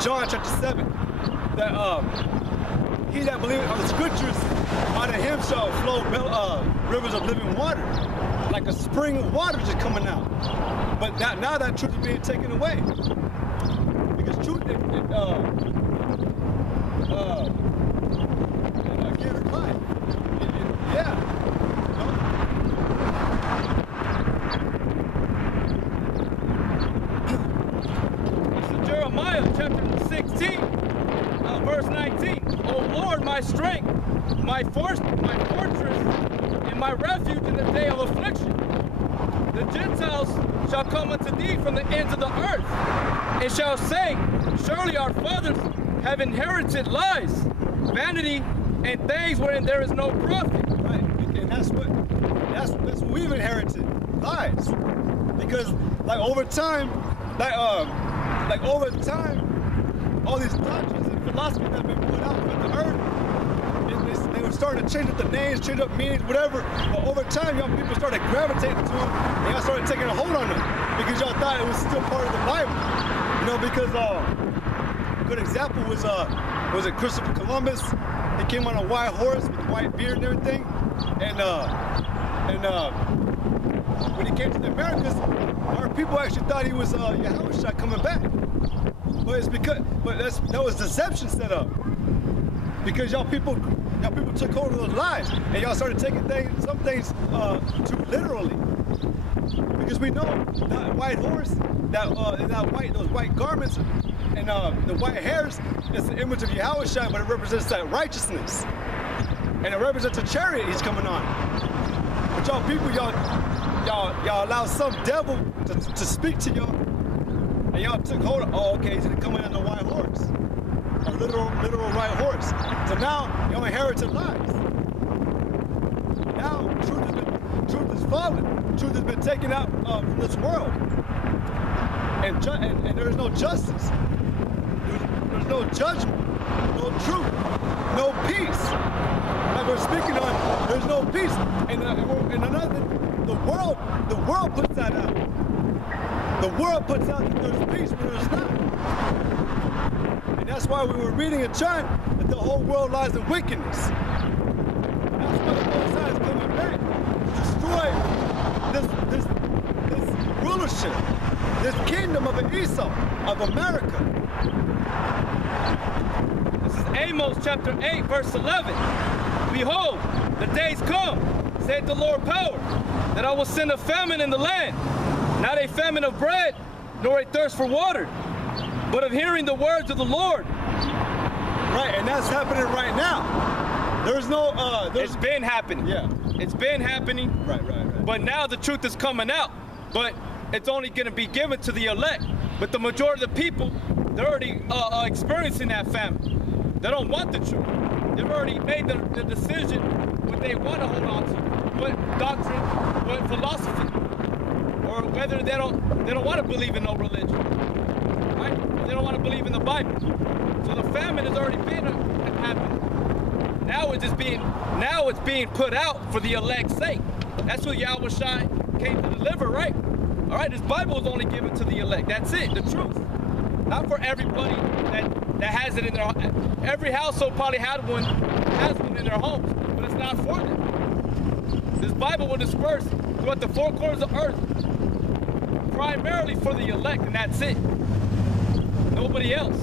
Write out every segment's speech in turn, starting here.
John chapter 7, that he that believeth on the scriptures, out of him shall flow rivers of living water, like a spring of water just coming out. But now that truth is being taken away. Because truth, it gives life. Yeah. Jeremiah chapter 16, verse 19. O Lord, my strength, my fortress, and my refuge in the day of affliction. The Gentiles shall come unto thee from the ends of the earth, and shall say, surely our fathers have inherited lies, vanity, and things wherein there is no profit. Right, and that's what we've inherited, lies. Because like over time, all these doctrines and philosophies that have been put out from the earth, they were starting to change up the names, change up meanings, whatever. But over time, young people started gravitating to them, and y'all started taking a hold on them because y'all thought it was still part of the Bible. You know, because a good example was it Christopher Columbus? He came on a white horse with a white beard and everything, and when he came to the Americas, our people actually thought he was Yahushua coming back. But it's because, that was deception set up. Because y'all people took hold of those lies, and y'all started taking some things too literally. Because we know that white horse, those white garments, and the white hairs is the image of Yahushua, but it represents that righteousness, and it represents a chariot he's coming on. But y'all people, y'all allow some devil to speak to y'all, and y'all took hold of, oh, okay, he's gonna come in on the white horse, a literal white horse. So now y'all inherited lies. Now truth is fallen. Truth has been taken out from this world, and there is no justice. There's no judgment, no truth, no peace. Like we're speaking on, there's no peace. And another thing, the world puts that out. The world puts out that there's peace, but there's not. And that's why we were reading in John that the whole world lies in wickedness. And that's why the Most High is coming back to destroy this rulership, this kingdom of Esau, of America. This is Amos chapter 8, verse 11. Behold, the days come, saith the Lord power, that I will send a famine in the land, not a famine of bread, nor a thirst for water, but of hearing the words of the Lord. Right, and that's happening right now. There's no, it's been happening. Yeah. It's been happening. Right. But now the truth is coming out. But it's only going to be given to the elect. But the majority of the people, they're already experiencing that famine. They don't want the truth. They've already made the decision what they want to hold on to, what doctrine, what philosophy, or whether they don't want to believe in no religion, right? They don't want to believe in the Bible. So the famine has already been happening. Now it's being put out for the elect's sake. That's what Yahushua came to deliver, right? All right, this Bible is only given to the elect. That's it, the truth. Not for everybody that has it in their home. Every household probably has one in their homes, but it's not for them. This Bible will disperse throughout the four corners of earth, primarily for the elect, and that's it. Nobody else.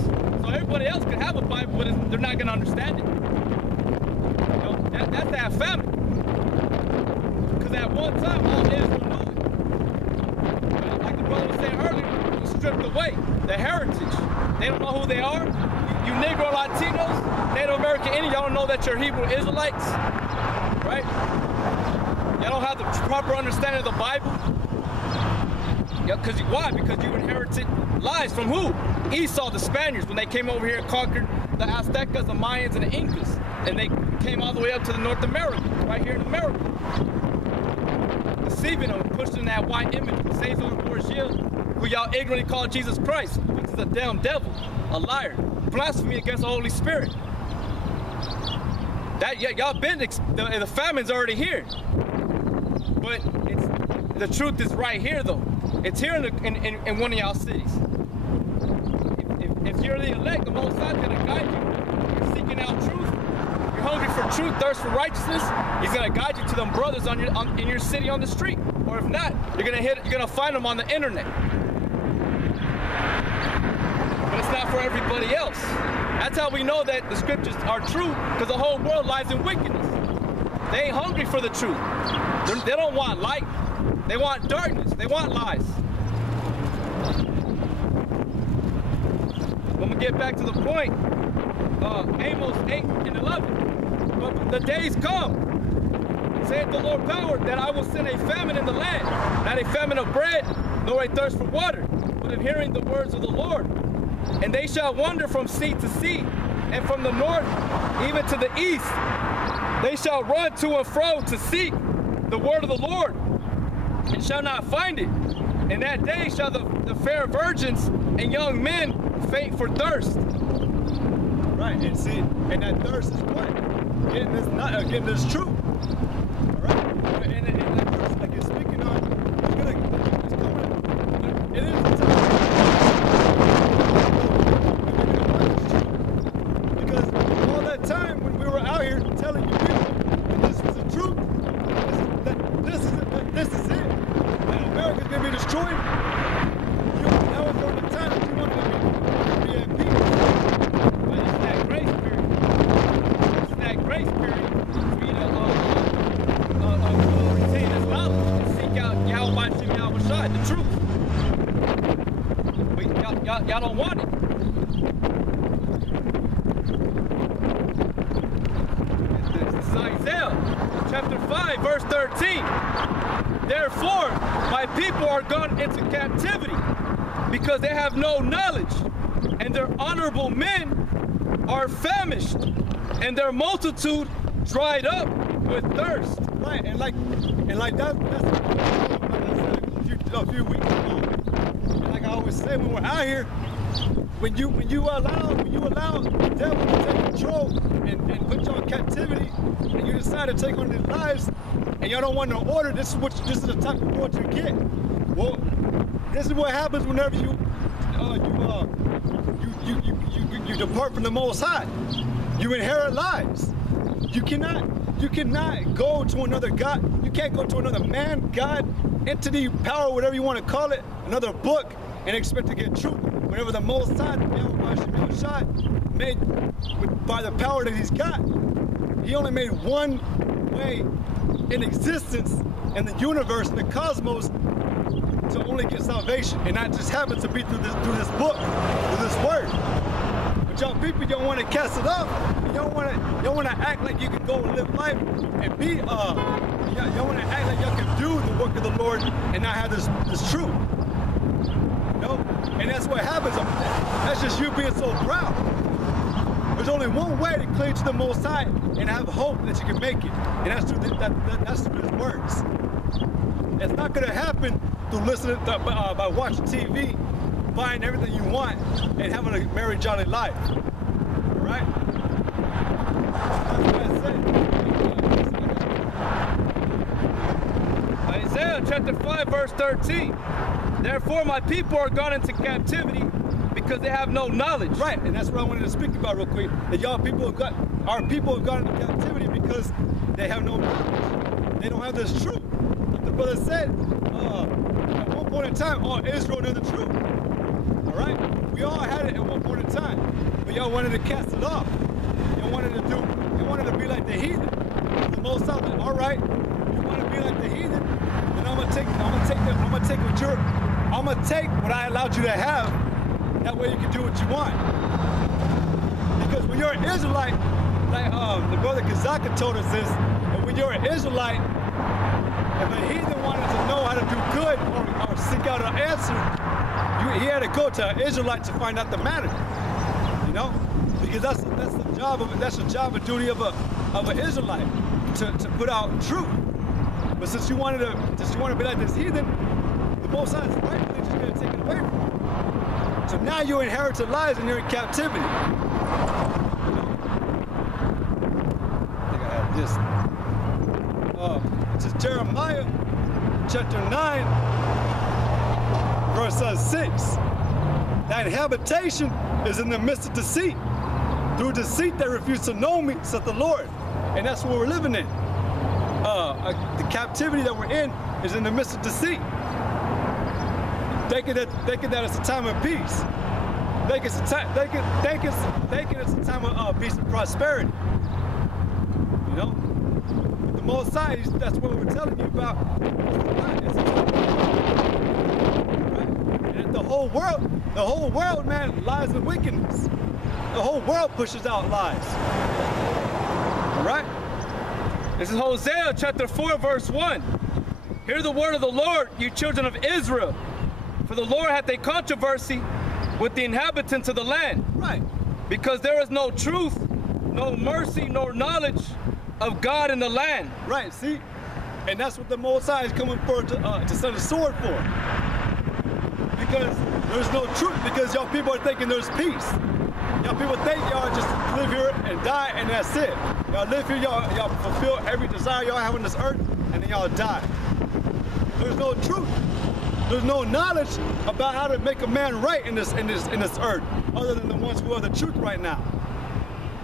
So everybody else can have a Bible, but they're not going to understand it. You know, that's that famine. Because at one time, all Israel knew it. But like the brother was saying earlier, it was stripped away. The heritage. They don't know who they are. You Negro Latinos, Native American Indians, y'all don't know that you're Hebrew Israelites, right? Y'all don't have the proper understanding of the Bible. Yeah, why? Because you inherited lies from who? Esau, the Spaniards, when they came over here and conquered the Aztecas, the Mayans, and the Incas. And they came all the way up to the North America, right here in America. Deceiving them, pushing that white image of Caesar Borgia, who y'all ignorantly call Jesus Christ, which is a damn devil, a liar, blasphemy against the Holy Spirit. Y'all been, the famine's already here. But the truth is right here, though. It's here in one of y'all cities. If you're the elect, the Most High is going to guide you. You're seeking out truth. You're hungry for truth, thirst for righteousness. He's going to guide you to them brothers in your city on the street. Or if not, you're going to find them on the internet. But it's not for everybody else. That's how we know that the scriptures are true, because the whole world lies in wickedness. They ain't hungry for the truth. They don't want light. They want darkness. They want lies. When we get back to the point, Amos 8 and 11. But the days come, saith the Lord power, that I will send a famine in the land, not a famine of bread, nor a thirst for water, but of hearing the words of the Lord. And they shall wander from sea to sea, and from the north even to the east. They shall run to and fro to seek the word of the Lord, and shall not find it. In that day shall the fair virgins and young men faint for thirst. Right, and see, and that thirst is what? Getting this truth. All right, and that thirst, like you're speaking on, it's coming. It is the time. Because all that time when we were out here telling you people that this was the truth, this is it, that America's gonna be destroyed. That was during the time that you wanted to be at peace. But it's that grace period. It's that grace period for you to retain this knowledge and seek out Yahweh Shai, the truth. But y'all don't want it. This is Isaiah chapter 5, verse 13. Therefore, my people are gone into captivity, because they have no knowledge, and their honorable men are famished, and their multitude dried up with thirst. Right, and like that's a few weeks ago. And like I always say, when we're out here, when you allow the devil to take control and put you in captivity, and you decide to take on these lives, and y'all don't want no order, this is the type of world you get. Well, this is what happens whenever you depart from the Most High. You inherit lies. You cannot go to another God. You can't go to another man, God, entity, power, whatever you want to call it, another book, and expect to get truth. Whenever the Most High, Yahweh Shai, made by the power that He's got, He only made one way in existence in the universe, in the cosmos, to only get salvation, and that just happens to be through this book, through this word. But y'all people don't want to cast it off. You don't want to act like you can go and live life and be you don't want to act like y'all can do the work of the Lord and not have this truth. You know? And that's what happens. That's just you being so proud. There's only one way to cling to the Most High and have hope that you can make it, and that's through His words. It's not going to happen through listening to, by watching TV, buying everything you want, and having a merry, jolly life. Right? That's what I said. Isaiah chapter 5, verse 13. Therefore, my people are gone into captivity, because they have no knowledge. Right, and that's what I wanted to speak about real quick. That our people have gone into captivity because they have no knowledge. They don't have this truth. Like the brother said, at one point in time, all Israel knew the truth. All right, we all had it at one point in time, but y'all wanted to cast it off. Y'all wanted to be like the heathen. The Most High said, all right, you want to be like the heathen, then I'm gonna take what I allowed you to have. That way you can do what you want. Because when you're an Israelite, like the brother Kazaka told us this, and when you're an Israelite, if a heathen wanted to know how to do good or seek out an answer, he had to go to an Israelite to find out the matter. You know? Because that's the job and duty of an Israelite, to put out truth. But since you want to be like this heathen, the Most High is rightfully just gonna take it away from you. So now you inherited lies and you're in captivity. I think I have this. This is Jeremiah chapter 9, verse 6. That habitation is in the midst of deceit. Through deceit, they refuse to know me, said the Lord. And that's what we're living in. The captivity that we're in is in the midst of deceit. Thinking that it's a time of peace. Thinking it's a time of peace and prosperity. You know? The Most High, that's what we're telling you about. And the whole world, man, lies in wickedness. The whole world pushes out lies. All right? This is Hosea chapter 4, verse 1. Hear the word of the Lord, you children of Israel. For the Lord hath a controversy with the inhabitants of the land. Right. Because there is no truth, no mercy, nor knowledge of God in the land. Right, see? And that's what the Most High is coming for to send a sword for. Because there's no truth, because y'all people are thinking there's peace. Y'all people think y'all just live here and die and that's it. Y'all live here, y'all fulfill every desire y'all have on this earth, and then y'all die. There's no truth. There's no knowledge about how to make a man right in this earth, other than the ones who are the truth right now.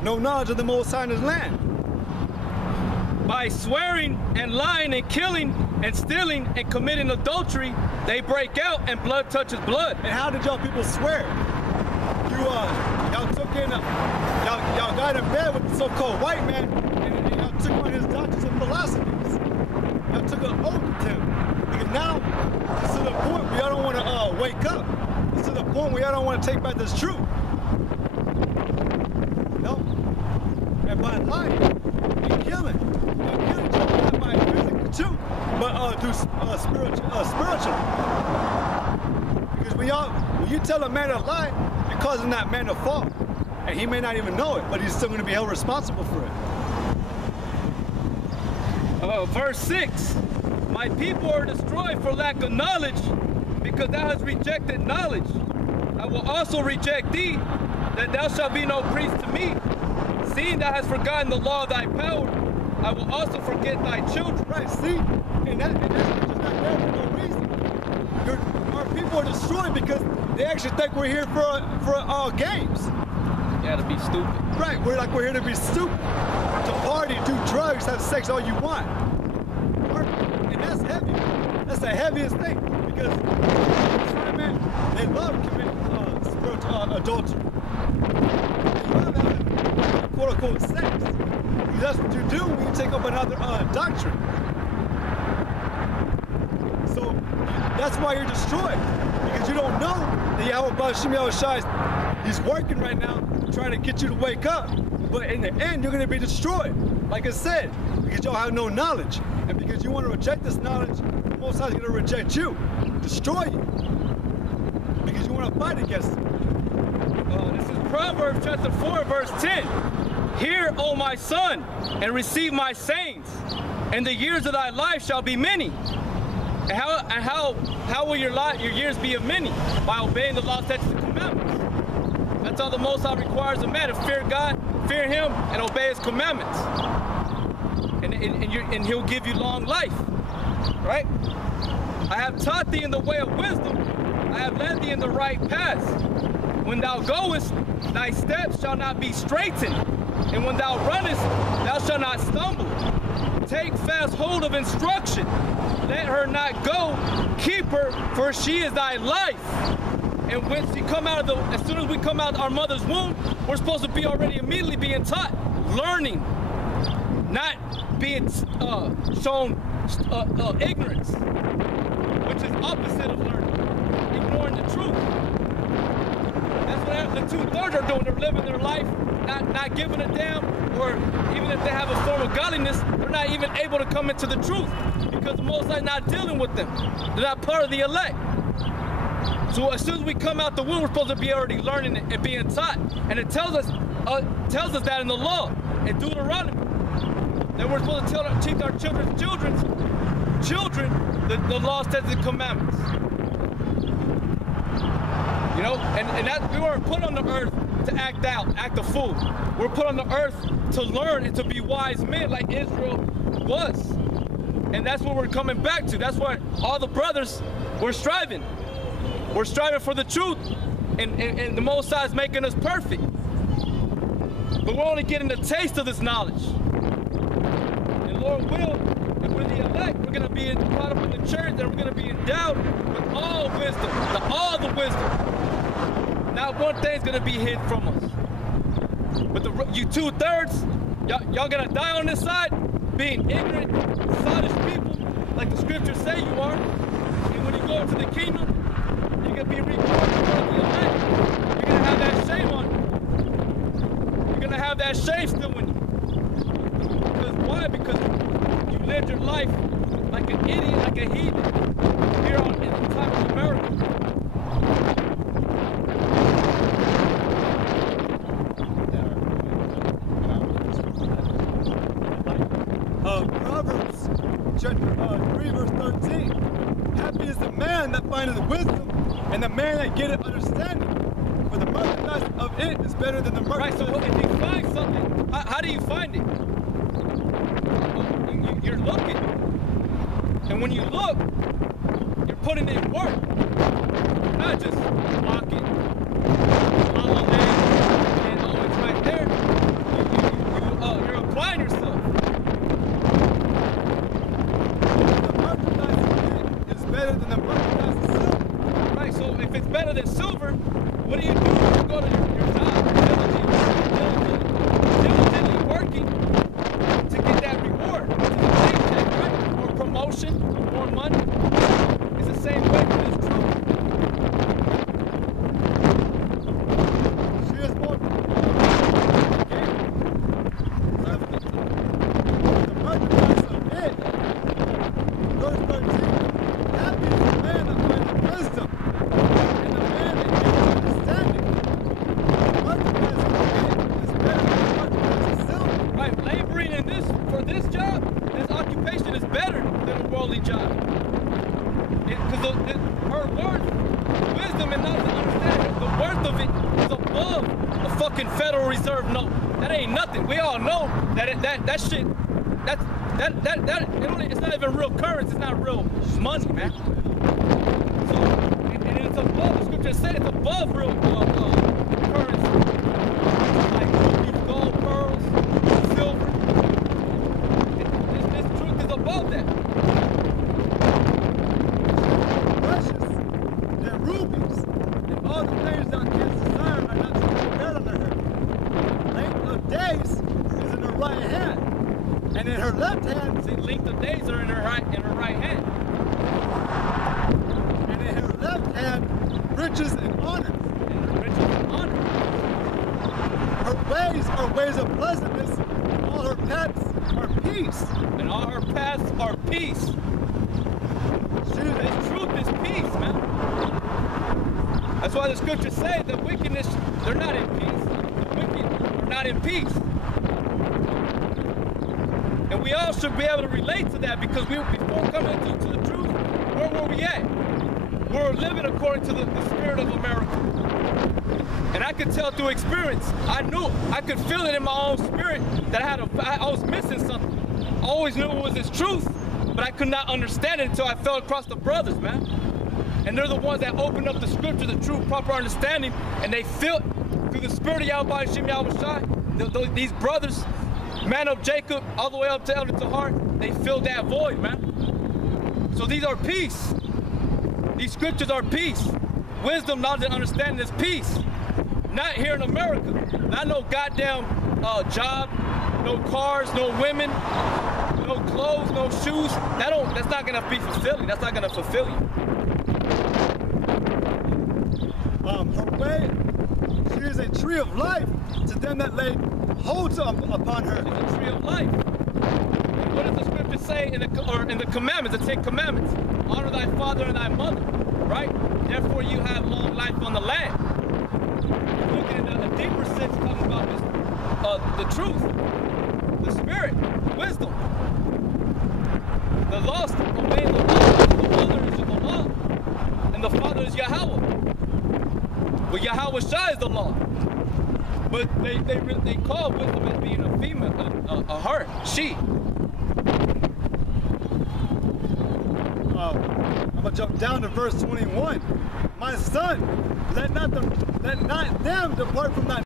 No knowledge of the Most High in His land. By swearing and lying and killing and stealing and committing adultery, they break out and blood touches blood. And how did y'all people swear? Y'all took in, y'all got in bed with the so-called white man, and y'all took on his doctrines and philosophies. Y'all took an oath with him. Because now, it's to the point where y'all don't want to wake up. It's to the point where y'all don't want to take back this truth. No? And by lying and killing, y'all killing each other not by physically too, but through spiritually. Because when you tell a man to lie, you're causing that man to fall. And he may not even know it, but he's still going to be held responsible for it. Verse 6, my people are destroyed for lack of knowledge, because thou hast rejected knowledge. I will also reject thee, that thou shalt be no priest to me. Seeing thou hast forgotten the law of thy power, I will also forget thy children. Right, see? And that's just not there for no reason. Our people are destroyed because they actually think we're here for games. You gotta be stupid. Right, we're here to be stupid. To party, do drugs, have sex all you want. And that's heavy. That's the heaviest thing. Because men, they love committing spiritual adultery. They love having quote-unquote sex. Because that's what you do when you take up another doctrine. So that's why you're destroyed. Because you don't know that Yahweh Bashim Yahushai, he's working right now trying to get you to wake up. But in the end, you're going to be destroyed. Like I said, because y'all have no knowledge. And because you want to reject this knowledge, the Most High is going to reject you, destroy you. Because you want to fight against it. This is Proverbs chapter 4, verse 10. Hear, O my son, and receive my sayings, and the years of thy life shall be many. And how will your years be of many? By obeying the law, statutes, and commandments. That's all the Most High requires of man, to fear God, fear Him, and obey His commandments. And He'll give you long life, right? I have taught thee in the way of wisdom. I have led thee in the right path. When thou goest, thy steps shall not be straitened. And when thou runnest, thou shalt not stumble. Take fast hold of instruction. Let her not go. Keep her, for she is thy life. And when she come out of as soon as we come out of our mother's womb, we're supposed to be already immediately being taught, learning, not being shown ignorance, which is opposite of learning, ignoring the truth. That's what the 2/3 are doing. They're living their life, not giving a damn, or even if they have a form of godliness, they're not even able to come into the truth because the Most High is not dealing with them. They're not part of the elect. So as soon as we come out the womb, we're supposed to be already learning and being taught. And it tells us that in the law, in Deuteronomy, that we're supposed to teach our children the law, statutes, and commandments. You know, and that we weren't put on the earth to act a fool. We're put on the earth to learn and to be wise men like Israel was. And that's what we're coming back to. That's why all the brothers were striving. We're striving for the truth. and the Most High is making us perfect. But we're only getting a taste of this knowledge. And Lord will, if we're the elect, we're going to be caught up in the church, and we're going to be endowed with all wisdom, all the wisdom. Not one thing's going to be hid from us. But you 2/3, y'all going to die on this side, being ignorant, sottish people, like the scriptures say you are. And when you go into the kingdom, you're going to be recorded for the elect. You're going to have that shame on you. You're going to have that shame still in you. Because why? Because you lived your life like an idiot, like a heathen, here in the time of America. Proverbs chapter 3 verse 13. Happy is the man that findeth wisdom, and the man that getteth understanding. For the merchandise of it is better than the merchandise. Right, so if you find something, how do you find it? You're looking. And when you look, you're putting in work. You're not just walking, and oh, it's right there. You're applying yourself. Better than the merchandise of silver. Right, so if it's better than silver, what do? You go to your job, diligently working to get that reward, which is a paycheck, right? More promotion, more money. It's the same way with this truth. She is more. The merchandise of it. Verse 13. Happy is the man that findeth wisdom, and the man that getteth understanding. The merchandise of it is better than the merchandise of silver. Right, laboring in for this job, this occupation is better than a worldly job. Because her worth, wisdom, and knowledge and understanding, the worth of it is above a fucking Federal Reserve note. That ain't nothing. We all know that shit. It's not even real currency. It's not real money, man. So, and it's above. The scriptures say it's above real currency, like rubies, gold, pearls, silver. This truth is above that. Precious than rubies, and all the things thou canst desire are not to be better than her. Length of days is in her right hand, and in her left hand. See, length of days are in her right hand. And in her left hand, riches and honor. And the riches and honor. Her ways are ways of pleasantness, and all her paths are peace. And all her paths are peace. This truth is peace, man. That's why the scriptures say that wickedness, they're not in peace. The wicked are not in peace. And we all should be able to relate to that, because before coming to the truth, where were we at? We're living according to the spirit of America. And I could tell through experience. I could feel it in my own spirit that I was missing something. I always knew it was His truth, but I could not understand it until I fell across the brothers, man. And they're the ones that opened up the scripture, the true, proper understanding, and they felt through the spirit of Yahweh Shem Yahweh Shai. These brothers, man of Jacob, all the way up to Elder Tahar, they filled that void, man. So these are peace. These scriptures are peace. Wisdom, knowledge, and understanding is peace. Not here in America. Not no goddamn job, no cars, no women, no clothes, no shoes. That's not gonna be fulfilling. That's not gonna fulfill you. Her way, she is a tree of life to them that lay hold upon her. It's a tree of life. What does the scripture say in the commandments, the 10 commandments? Honor thy father and thy mother, right? Therefore you have long life on the land. Looking at a deeper sense, talking about this, the truth, the spirit, wisdom. The lost obey the law. The mother is the law, and the father is Yahweh. Well, Yahweh Shai is the law. But they call wisdom as being a female, a her, she. I'm gonna jump down to verse 21. My son, let not them depart from thy